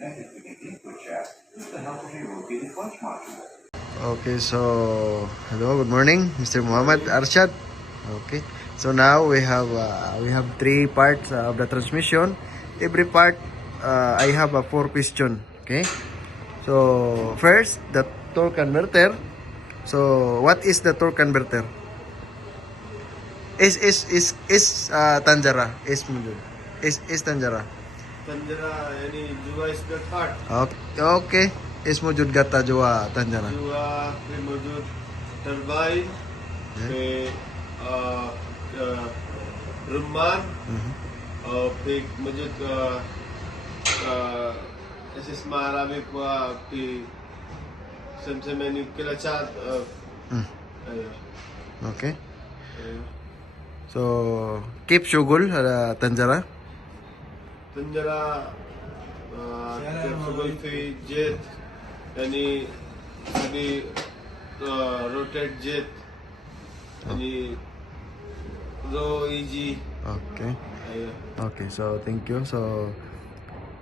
Okay, so hello, good morning, Mr. Muhammad Arshad. Okay, so now we have three parts of the transmission. Every part I have a four piston. Okay, so first the torque converter. So what is the torque converter? Tanjara is Tanjara. Tanjara यानी जुआ spare part Okay, is mujud gata jua Tanjara. जुआ फिर मौजूद turbine पे रुमान और फिर मौजूद ऐसे स्मारा में कि सबसे मैंने किला चार Okay. So keep shugul Tanjara. Tanjara केप्सुगल पे जेट यानी सभी रोटेट जेट यानी रो easy. Okay. Okay, so thank you. So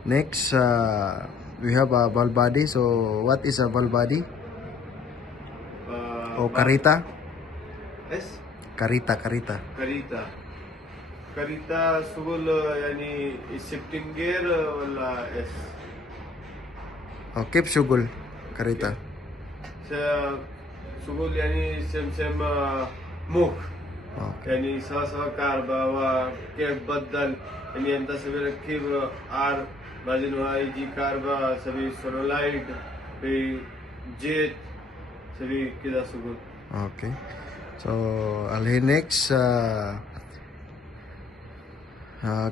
next we have a valve body. So what is a valve body? Karita? Yes? Karita. करिता सुगुल यानी shifting gear वाला S Keep shugul Karita. सुगुल यानी same मुख Okay. यानी सवा कारबा वा के बदल यानी अंत सभी रखी आर बाजिन वाई जी कारबा सभी सोनोलाइट पे जेट सभी किदा सुगुल. Okay. So Alhi next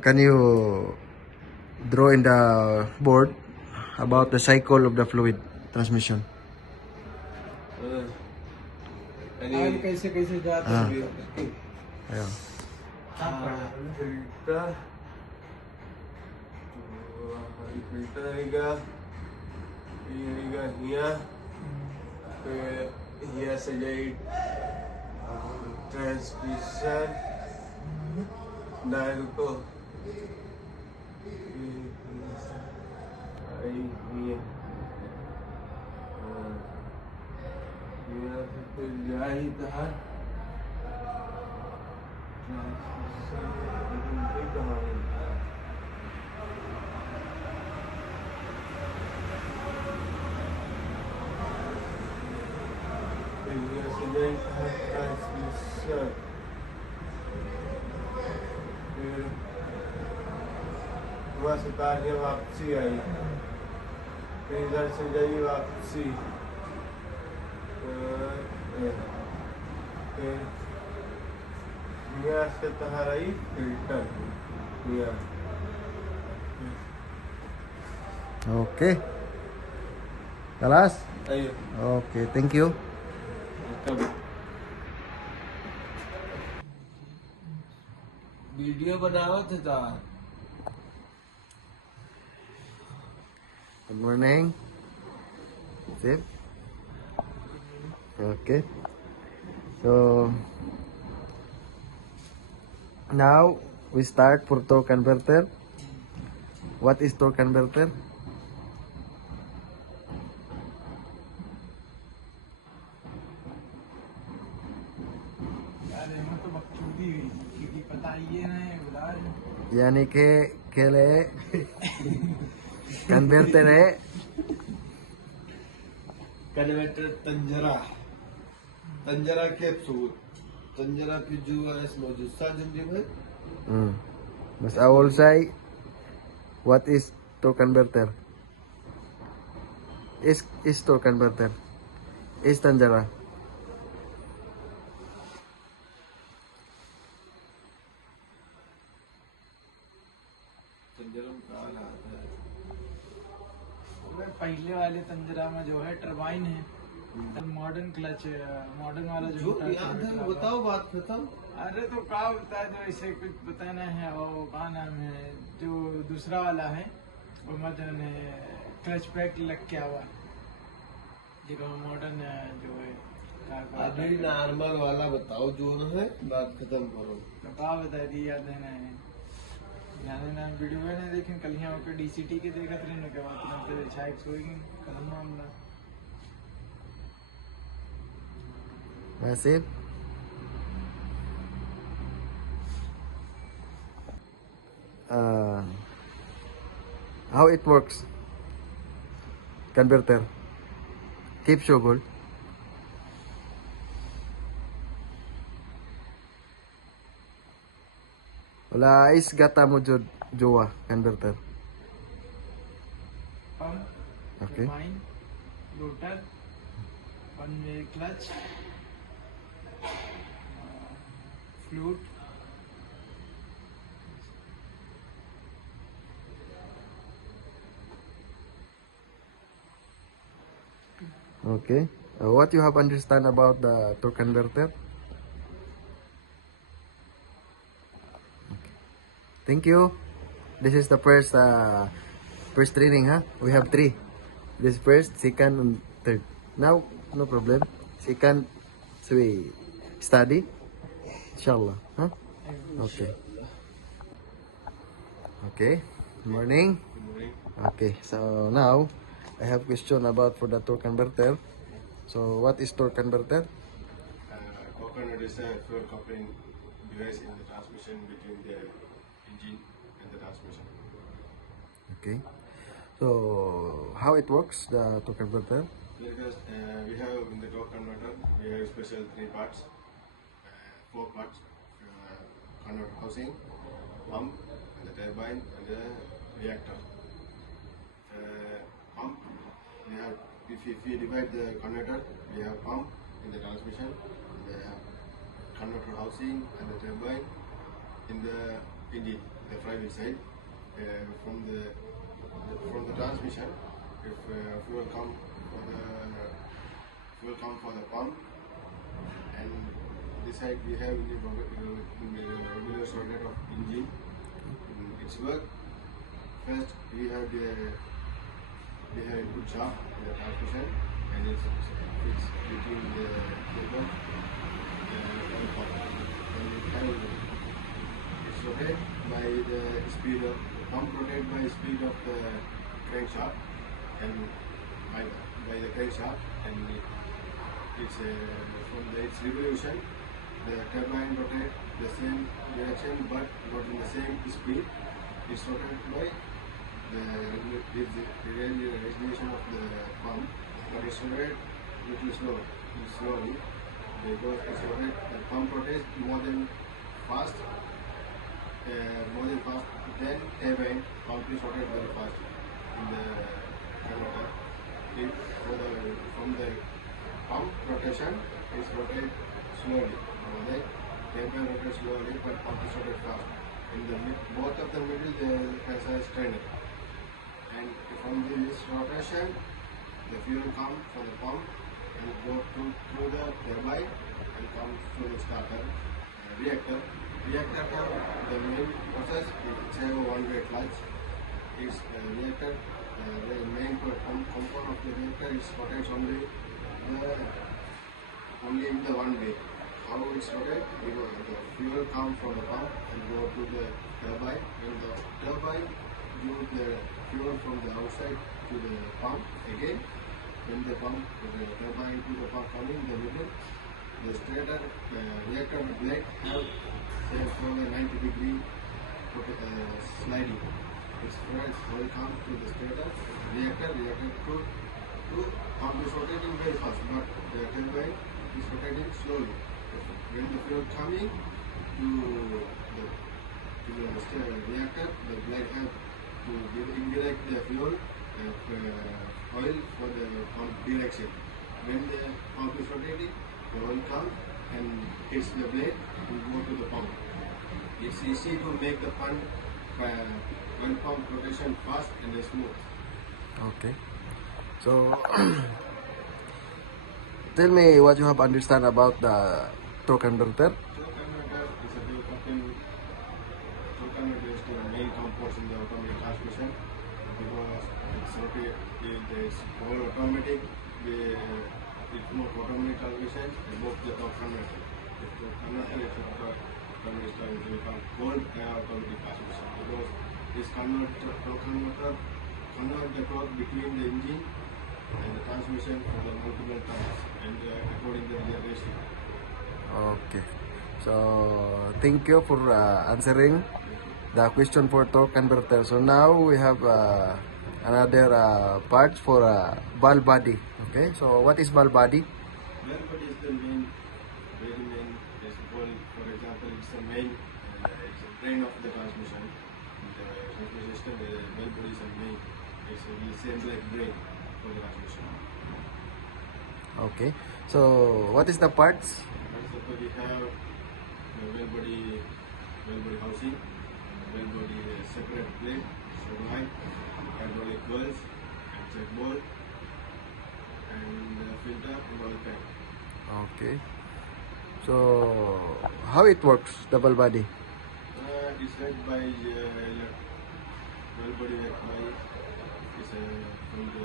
can you draw in the board about the cycle of the fluid transmission? यानी कैसे कैसे जाते हाँ. हैं Yeah. फिल्टर रहेगा ये रहेगा हिया फिर हिया से जाए ट्रांसमिशन डायल को हिया फिर जाए इधर वहाँ से तार के वापसी आई फिर इधर से गई वापसी फिर यहाँ से तार आई फिल्टर यहाँ. Okay. Kalas? आइए Okay, thank you. वीडियो बनाओ तो तार. Good morning. Sip. Okay. So now we start for torque converter. What is torque converter? यार हमें तो बकचोदी हुई क्योंकि पता ये ना है गुलाल यानी के खेले converter है कन्वर्टर तंजरा कैप्सूल तंजरा की जुआ इस मौजूद साजन जी भाई. Mas I will say what is torque converter? Is torque converter? Is Tanjara? पहले वाले तंजरा में जो है टरबाइन है मॉडर्न क्लच मॉडर्न वाला जो याद है बताओ बात खत्म. अरे तो क्या बता दो ऐसे कुछ बताना है वो क्या नाम है जो दूसरा वाला है वो मॉडर्न क्लच पैक लग के हुआ जो मॉडर्न जो है अभी नॉर्मल वाला बताओ जो है बात खत्म करो. तो क्या बता दी याद है ना जाने ना वीडियो में नहीं देखें कल यहाँ पे डीसीटी के देखा थे के बाद तुरंत छाइक सोएगी कदम मामला That's it. Uh, how it works? Converter. Keep sugar. Wala is gata mo jud jowa converter. Pump Okay. Mine rotor one way clutch flute Okay. What you have understand about the torque converter? Thank you. This is the first training, huh? We have three. This first, second, and third. Now, no problem. Second, so we study. Inshallah, huh? Okay. Okay. Morning. Good morning. Okay. So now, I have question about for the torque converter. So what is torque converter? Coconut is a fuel coupling device in the transmission between the engine and the transmission. Okay. So how it works, the torque converter? Because we have in the torque converter, we have special three parts, four parts, converter housing, pump, and the turbine, and the reactor. Pump, we have, if we divide the converter, we have pump in the transmission, the converter housing, and the turbine in the engine, the private side. From the transmission, if fuel come for the pump, and this side we have the regular rate of engine. Its work. First we have input shaft in the transmission, and it's between the cable and the pump. And it have it's rotated by the speed of pump rotated by speed of the crankshaft and by the crankshaft, and it's from its revolution the turbine rotates the same direction but not in the same speed. It's rotated by the regulation of the pump, but it's rotated little slowly because it's rotated, the pump rotates more than fast then turbine pump is rotated very fast in the converter. From the pump rotation is rotated slowly. The turbine rotates slowly, but pump is rotated fast. In the both of the middle there has a strainer, and from this rotation the fuel comes from the pump and go through the turbine and comes through the starter reactor. Reactor the main process is a one-way clutch. Its reactor, the main component of the reactor is rotates only in the one way. How it's rotated? Because the fuel comes from the pump and go to the turbine, and the turbine gives the fuel from the outside to the pump again. When the turbine to the pump coming, the middle, the stator reactor blade have say from the 90-degree sliding. Its threads will come to the stator reactor to pump is rotating very fast, but the turbine is rotating slowly. When the fuel coming to the reactor, the blade have to indirect the fuel oil for the pump direction. When the pump is rotating, the oil comes and hits the blade and go to the pump. It's easy to make the oil pump rotation fast and smooth. Okay. So tell me what you have understand about the torque converter. Torque converter is a fuel coupling. Torque converter is the main component in the automatic transmission because it's all automatic. It's not automatic transmission. Both the torque converter. If torque converter is converter is called cold automatic transmission because this converter convert the torque between the engine and the transmission for the multiple turns and according to the ratio. Okay. So thank you for answering the question for torque converter. So now we have another parts for ball body. Okay. So what is ball body? Well, what is the main, very main principle? For example, it's the main, it's the brain of the transmission. The transmission system, the bell body is the main. It's the same like brain for the transmission. Okay. So what is the parts? For example, we have the bell body housing, bell body separate plate, solenoid, hydraulic coils, and check ball, and filter and oil tank. Okay. So how it works, the ball body? It's led by well body led by is from the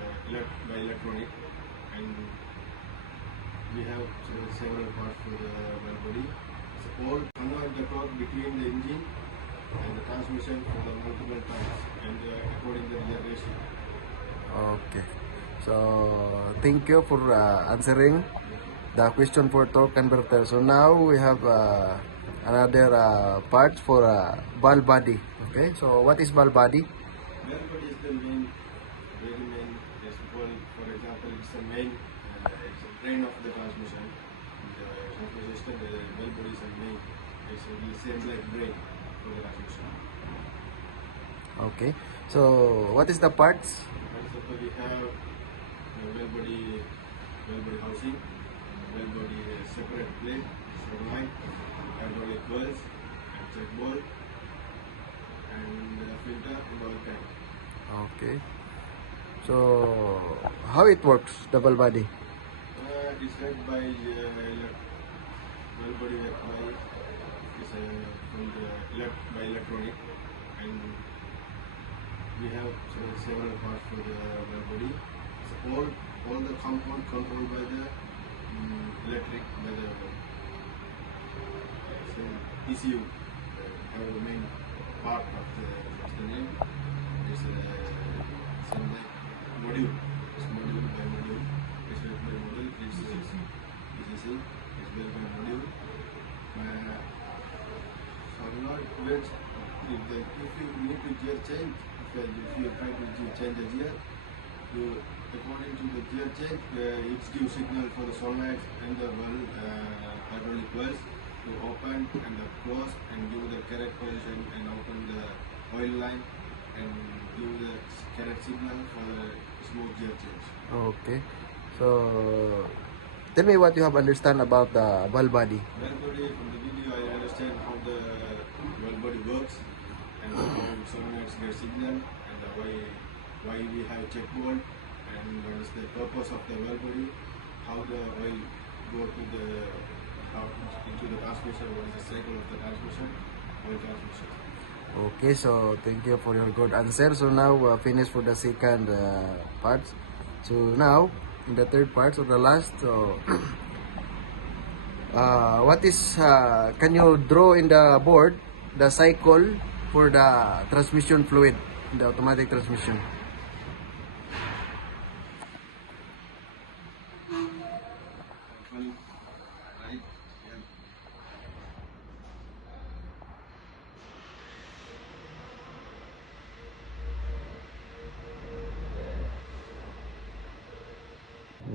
by electronic, and we have several parts for the well body. So all convert the torque between the engine and the transmission for the multiple turns and according to the ratio. Okay. So thank you for answering the question for torque converter. So now we have another parts for ball body. Okay. So what is ball body? Well body is the main, very main principle. For example, it's the main, it's the brain of the transmission. The transmission system, the bell body is the main. It's the same like brain for the transmission. Okay. So what is the parts? For example, we have well body housing, well body separate plate, solenoid, hydraulic coils, and check ball, and filter and oil tank. Okay. So how it works, the ball body? It's led by well body led by is from the by electronic, and we have several parts for the well body. So all the compound controlled by the electric by the so ECU have the main part of the name is same like module. It's module by module. It's built by module. It's ECC. It's built by module. So not which if you need to gear change, if you try to change the gear, you according to the gear change, it gives signal for the solenoids and the hydraulic wells to open and close and give the correct position and open the oil line and give the correct signal for the smooth gear change. Okay. So tell me what you have understand about the ball body. Well body, from the video I understand how the well body works and how solenoids get signal and why we have check ball and what is the purpose of the well body, how the oil go to the into the transmission, what is the cycle of the transmission, oil transmission. Okay, so thank you for your good answer. So now finish for the second parts. So now in the third part, so the last. So what is can you draw in the board the cycle for the transmission fluid in the automatic transmission? Well, right, yeah.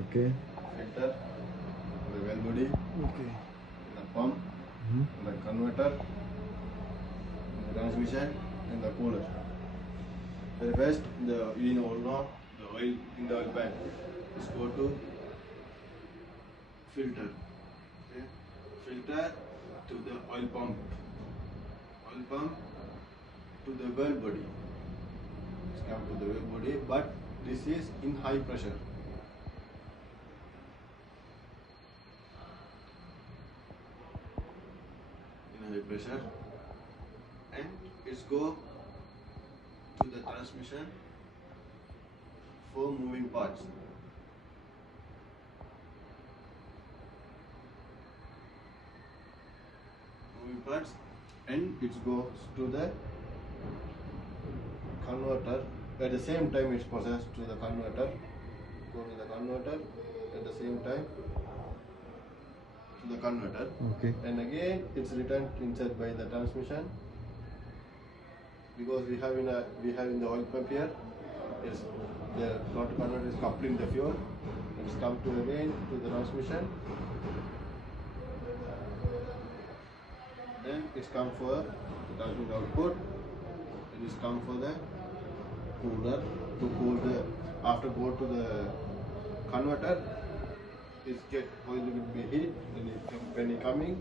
Okay. Filter, the well body, Okay. the pump, the converter, the transmission, and the cooler. Very first, we know the oil in the oil pan. Let's go to filter. Okay. Filter to the oil pump. Oil pump to the well body. Let's come to the well body, but this is in high pressure. In high pressure, and it's go to the transmission for moving parts. Moving parts and it goes to the converter. At the same time it's processed to the converter, go to the converter at the same time to the converter, Okay. and again it's returned inside by the transmission, because we have in the oil pump here is the not converter is coupling the fuel. It's come to again to the transmission, then it's come for the transmission output, and it's come for the cooler to cool the, after go to the converter, it's get oil will be heat, and when it coming,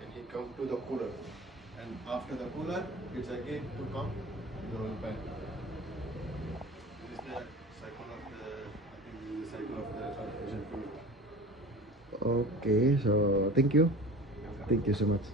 and it come to the cooler, and after the cooler it's again to come to the oil pan. This is the cycle of the, I think this is the cycle of the transmission fluid. Okay, so thank you so much.